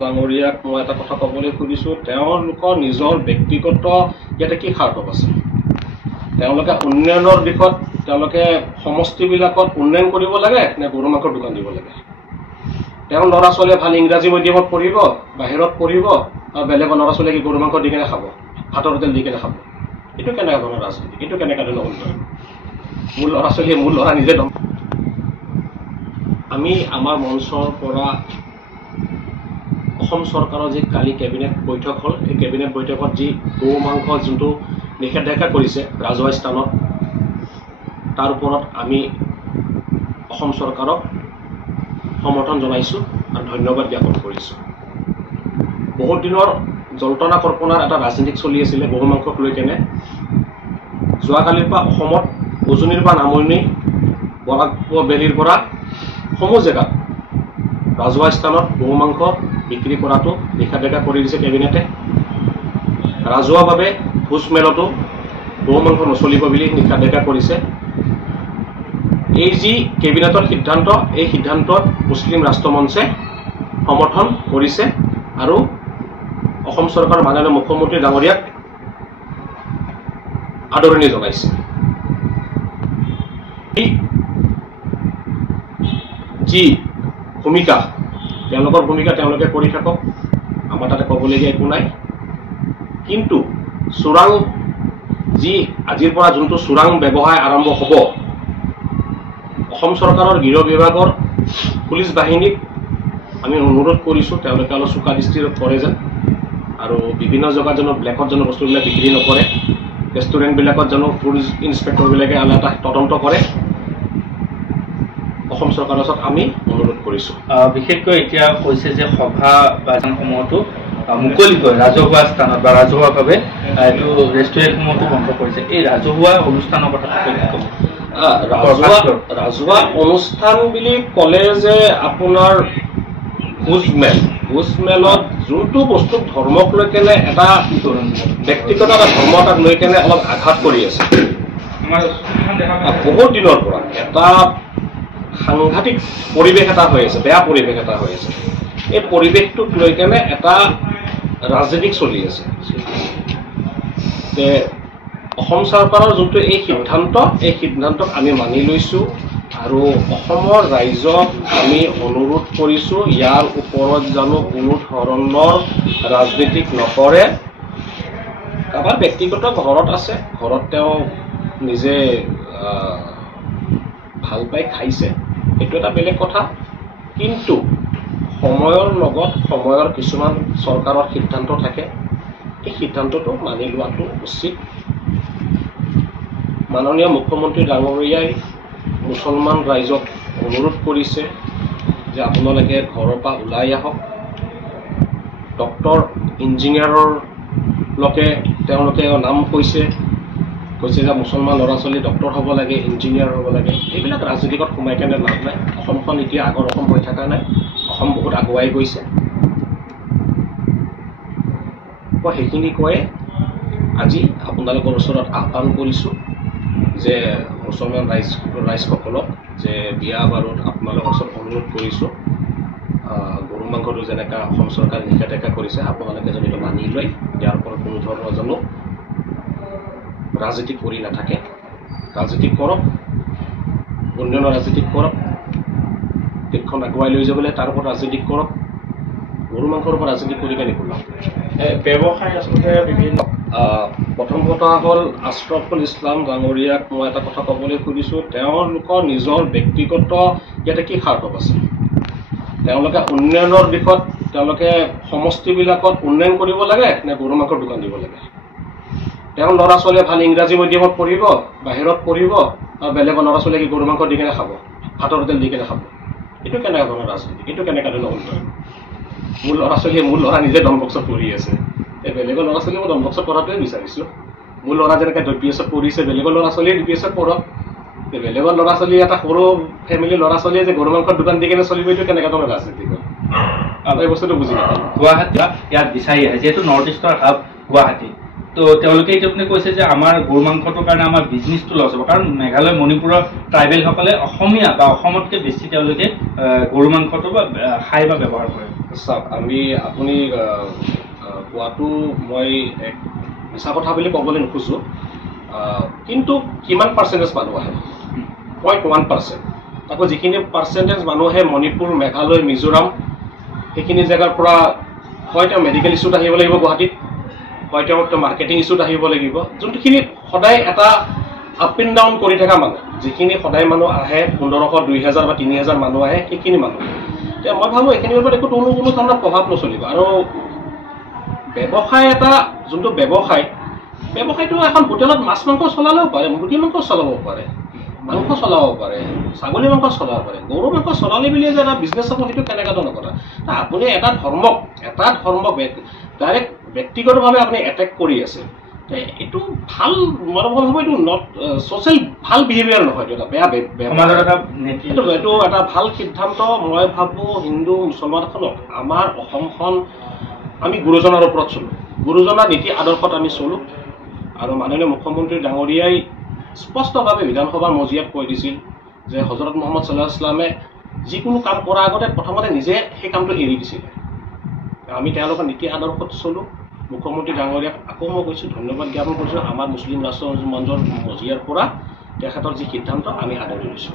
ডাঙৰীয়াক মই এটা কথা ক'বলৈ খুজিছোঁ, তেওঁলোকৰ নিজৰ ব্যক্তিগত ইয়াতে কি স্বাৰ্থ আছে? তেওঁলোকে উন্নয়নৰ দিশত তেওঁলোকে সমষ্টিবিলাকত উন্নয়ন কৰিব লাগে নে গৰু মাংসৰ দোকান দিব লাগে? তেওঁৰ ল'ৰা ছোৱালীয়ে ভাল ইংৰাজী মিডিয়ামত পঢ়িব, বাহিৰত পঢ়িব, আৰু বেলেগৰ ল'ৰা ছোৱালীয়ে কি গৰু মাংস দি কেনে খাব, ভাতৰ হোটেল দি কেনে খাব? এইটো কেনেকুৱা ধৰণৰ ৰাজনীতি? এইটো কেনেকুৱা ধৰণৰ উন্নয়ন? মোৰ ল'ৰা ছোৱালীয়ে মোৰ ল'ৰা নিজে দম। আমি আমাৰ মঞ্চৰ পৰা অসম চৰকাৰৰ যি কালি কেবিনেট বৈঠক হ'ল, সেই কেবিনেট বৈঠকত যি গৰু মাংস যোনটো নিষেধাজ্ঞা কৰিছে ৰাজহুৱা স্থানত, তাৰ ওপৰত আমি অসম চৰকাৰক সমৰ্থন জনাইছোঁ আৰু ধন্যবাদ জ্ঞাপন কৰিছোঁ। বহুত দিনৰ জল্পনা কল্পনাৰ এটা ৰাজনীতি চলি আছিলে গৰু মাংসক লৈ কেনে। যোৱাকালিৰ পৰা অসমত উজনিৰ পৰা নামনি, বৰাক বেলিৰ পৰা সমূহ জেগাত ৰাজহুৱা স্থানত গৰু মাংস বিক্ৰী কৰাটো নিষেধাজ্ঞা কৰি দিছে কেবিনেটে। ৰাজহুৱাভাৱে ভোজ মেলতো গৰু মাংস নচলিব বুলি নিষেধাজ্ঞা কৰিছে। এই যি কেবিনেটৰ সিদ্ধান্ত, এই সিদ্ধান্তত মুছলিম ৰাষ্ট্ৰমঞ্চে সমৰ্থন কৰিছে আৰু অসম চৰকাৰৰ মাননীয় মুখ্যমন্ত্ৰী ডাঙৰীয়াক আদৰণি জনাইছে। যি ভূমিকা, তেওঁলোকৰ ভূমিকা তেওঁলোকে কৰি থাকক, আমাৰ তাতে ক'বলগীয়া একো নাই। কিন্তু চোৰাং যি আজিৰ পৰা যোনটো চোৰাং ব্যৱসায় আৰম্ভ হ'ব, অসম চৰকাৰৰ গৃহ বিভাগৰ পুলিচ বাহিনীক আমি অনুৰোধ কৰিছোঁ তেওঁলোকে অলপ চোকা দৃষ্টিৰে কৰে যেন, আৰু বিভিন্ন জেগাত যেন ব্লেকত যেন বস্তুবিলাক বিক্ৰী নকৰে, ৰেষ্টুৰেণ্টবিলাকত যেন ফুড ইনস্পেক্টৰবিলাকে এটা তদন্ত কৰে, অসম চৰকাৰৰ ওচৰত আমি অনুৰোধ কৰিছোঁ। বিশেষকৈ এতিয়া কৈছে যে সভা বাজনসমূহতো মুকলিকৈ ৰাজহুৱা স্থানত বা ৰাজহুৱাভাৱে এইটো ৰেষ্টুৰেণ্টসমূহতো বন্ধ কৰিছে। এই ৰাজহুৱা অনুষ্ঠানৰ কথা ৰাজহুৱা অনুষ্ঠান বুলি ক'লে যে আপোনাৰ ভোজ মেলত যোনটো বস্তু ধৰ্মক লৈ কেনে এটা ব্যক্তিগত এটা ধৰ্ম তাক লৈ কেনে অলপ আঘাত কৰি আছে বহুত দিনৰ পৰা, এটা সাংঘাতিক পৰিৱেশ এটা হৈ আছে, বেয়া পৰিৱেশ এটা হৈ আছে। এই পৰিৱেশটোক লৈ কেনে এটা ৰাজনীতিক চলি আছে। অসম চৰকাৰৰ যোনটো এই সিদ্ধান্তক আমি মানি লৈছোঁ আৰু অসমৰ ৰাইজক আমি অনুৰোধ কৰিছোঁ ইয়াৰ ওপৰত জানো কোনো ধৰণৰ ৰাজনীতিক নকৰে। কাৰোবাৰ ব্যক্তিগত ঘৰত আছে, ঘৰত তেওঁ নিজে ভাল পাই খাইছে, সেইটো এটা বেলেগ কথা। কিন্তু সময়ৰ লগত সময়ৰ কিছুমান চৰকাৰৰ সিদ্ধান্ত থাকে, এই সিদ্ধান্তটো মানি লোৱাটো উচিত। মাননীয় মুখ্যমন্ত্ৰী ডাঙৰীয়াই মুছলমান ৰাইজক অনুৰোধ কৰিছে যে আপোনালোকে ঘৰৰ পৰা ওলাই আহক। ডক্টৰ ইঞ্জিনিয়াৰৰ লকে তেওঁলোকে নাম কৈছে যে মুছলমান ল'ৰা ছোৱালী ডক্টৰ হ'ব লাগে, ইঞ্জিনিয়াৰ হ'ব লাগে। এইবিলাক ৰাজনীতিকত সোমাই কেনে লাভ নাই। অসমখন এতিয়া আগৰ অসম হৈ থকা নাই, অসম বহুত আগুৱাই গৈছে। সেইখিনি কৈয়ে আজি আপোনালোকৰ ওচৰত আহ্বান কৰিছোঁ যে মুছলমান ৰাইজসকলক যে বিয়া বাৰুত আপোনালোকৰ ওচৰত অনুৰোধ কৰিছোঁ, গৰু মাংসটো যেনেকৈ অসম চৰকাৰে নিষেধাজ্ঞা কৰিছে আপোনালোকে যদি মানি লয়, ইয়াৰ ওপৰত কোনো ধৰণৰ জানো ৰাজনীতি কৰি নাথাকে। ৰাজনীতি কৰক, উন্নয়নৰ ৰাজনীতি কৰক, দেশখন আগুৱাই লৈ যাবলৈ তাৰ ওপৰত ৰাজনীতি কৰক। গৰু মাংসৰ ওপৰত ৰাজনীতি কৰি কেনে কৰিব ব্যৱসায় আচলতে বিভিন্ন। প্ৰথম কথা হ'ল আশ্ৰফুল ইছলাম ডাঙৰীয়াক মই এটা কথা ক'বলৈ খুজিছোঁ, তেওঁলোকৰ নিজৰ ব্যক্তিগত ইয়াতে কি স্বাৰ্থ আছে? তেওঁলোকে উন্নয়নৰ দিশত তেওঁলোকে সমষ্টিবিলাকত উন্নয়ন কৰিব লাগে নে গৰু মাংসৰ দোকান দিব লাগে? তেওঁৰ ল'ৰা ছোৱালীয়ে ভাল ইংৰাজী মিডিয়ামত পঢ়িব, বাহিৰত পঢ়িব, আৰু বেলেগৰ ল'ৰা ছোৱালীয়ে কি গৰু মাংস দি কেনে খাব, ভাতৰ হোটেল দি কেনে খাব? এইটো কেনেকুৱা ধৰণৰ ৰাজনীতি? এইটো কেনেকুৱা ধৰণৰ উন্নয়ন? মোৰ ল'ৰা ছোৱালীয়ে মোৰ ল'ৰা নিজে ডনবক্সত পঢ়ি আছে, এই বেলেগৰ ল'ৰা ছোৱালীয়ে মই ডনবক্সত পঢ়াটোৱে বিচাৰিছোঁ। মোৰ ল'ৰা যেনেকৈ DPSত পঢ়িছে, বেলেগৰ ল'ৰা ছোৱালীয়ে DPSত পঢ়ক। বেলেগৰ ল'ৰা ছোৱালী এটা সৰু ফেমিলিৰ ল'ৰা ছোৱালীয়ে যে গৰু মাংসৰ দোকান দি কেনে চলিব, এইটো কেনেকুৱা ধৰণৰ ৰাজনীতি হয়? এই বস্তুটো বুজি নাপাওঁ। গুৱাহাটী ইয়াত বিচাৰি আহে, যিহেতু নৰ্থ ইষ্টৰ হাব গুৱাহাটী, তো তেওঁলোকে এইটো আপুনি কৈছে যে আমাৰ গৰু মাংসটোৰ কাৰণে আমাৰ বিজনেছটো লছ হ'ব, কাৰণ মেঘালয় মণিপুৰৰ ট্ৰাইবেলসকলে অসমীয়া বা অসমতকৈ বেছি তেওঁলোকে গৰু মাংসটো বা খাই বা ব্যৱহাৰ কৰে। চাওক আমি আপুনি কোৱাটো মই এক মিছা কথা বুলি ক'বলৈ নোখোজোঁ, কিন্তু কিমান পাৰ্চেণ্টেজ মানুহ আহে? 0.1%। আকৌ যিখিনি পাৰ্চেণ্টেজ মানুহ আহে মণিপুৰ, মেঘালয়, মিজোৰাম সেইখিনি জেগাৰ পৰা হয় তেওঁ মেডিকেল ইছ্যুত আহিব লাগিব গুৱাহাটীত, হয় তেওঁ মাৰ্কেটিং ইছ্যুত আহিব লাগিব, যোনখিনি সদায় এটা আপ এণ্ড ডাউন কৰি থকা মানুহ, যিখিনি সদায় মানুহ আহে 1500, 2000 বা 3000 মানুহ আহে, সেইখিনি মানুহ। এতিয়া মই ভাবোঁ এইখিনিৰ ওপৰত একো কোনো ধৰণৰ প্ৰভাৱ নচলিব। আৰু ব্যৱসায় এটা যোনটো ব্যৱসায়টো এখন হোটেলত মাছ মাংস চলালেও পাৰে, মুৰ্গী মাংস চলাব পাৰে, মাংস চলাব পাৰে, ছাগলী মাংস চলাব পাৰে, গৰু মাংস চলালে বুলিয়ে যে এটা বিজনেছ হ'ব সেইটো কেনেকুৱা ধৰণৰ কথা? আপুনি এটা ধৰ্মক ডাইৰেক্ট ব্যক্তিগতভাৱে আপুনি এটেক কৰি আছে, এইটো ভাল মই ভাবোঁ এইটো নট ছ'চিয়েল ভাল বিহেভিয়াৰ নহয়, এইটো এটা বেয়া এইটো এটা ভাল সিদ্ধান্ত। মই ভাবোঁ হিন্দু মুছলমান এখনক আমাৰ অসমখন আমি গুৰুজনাৰ ওপৰত চলোঁ, গুৰুজনাৰ নীতি আদৰ্শত আমি চলোঁ। আৰু মাননীয় মুখ্যমন্ত্ৰী ডাঙৰীয়াই স্পষ্টভাৱে বিধানসভাৰ মজিয়াত কৈ দিছিল যে হজৰত মহম্মদ ছাল্লাল্লাহু আলাইহি ওয়াসাল্লামে যিকোনো কাম কৰাৰ আগতে প্ৰথমতে নিজে সেই কামটো এৰি দিছিলে। আমি তেওঁলোকৰ নীতি আদৰ্শত চলোঁ। মুখ্যমন্ত্ৰী ডাঙৰীয়াক আকৌ মই কৈছোঁ ধন্যবাদ জ্ঞাপন কৰিছোঁ। আমাৰ মুছলিম ৰাষ্ট্ৰ মঞ্চৰ মজিয়াৰ পৰা তেখেতৰ যি সিদ্ধান্ত আমি আদৰি লৈছোঁ।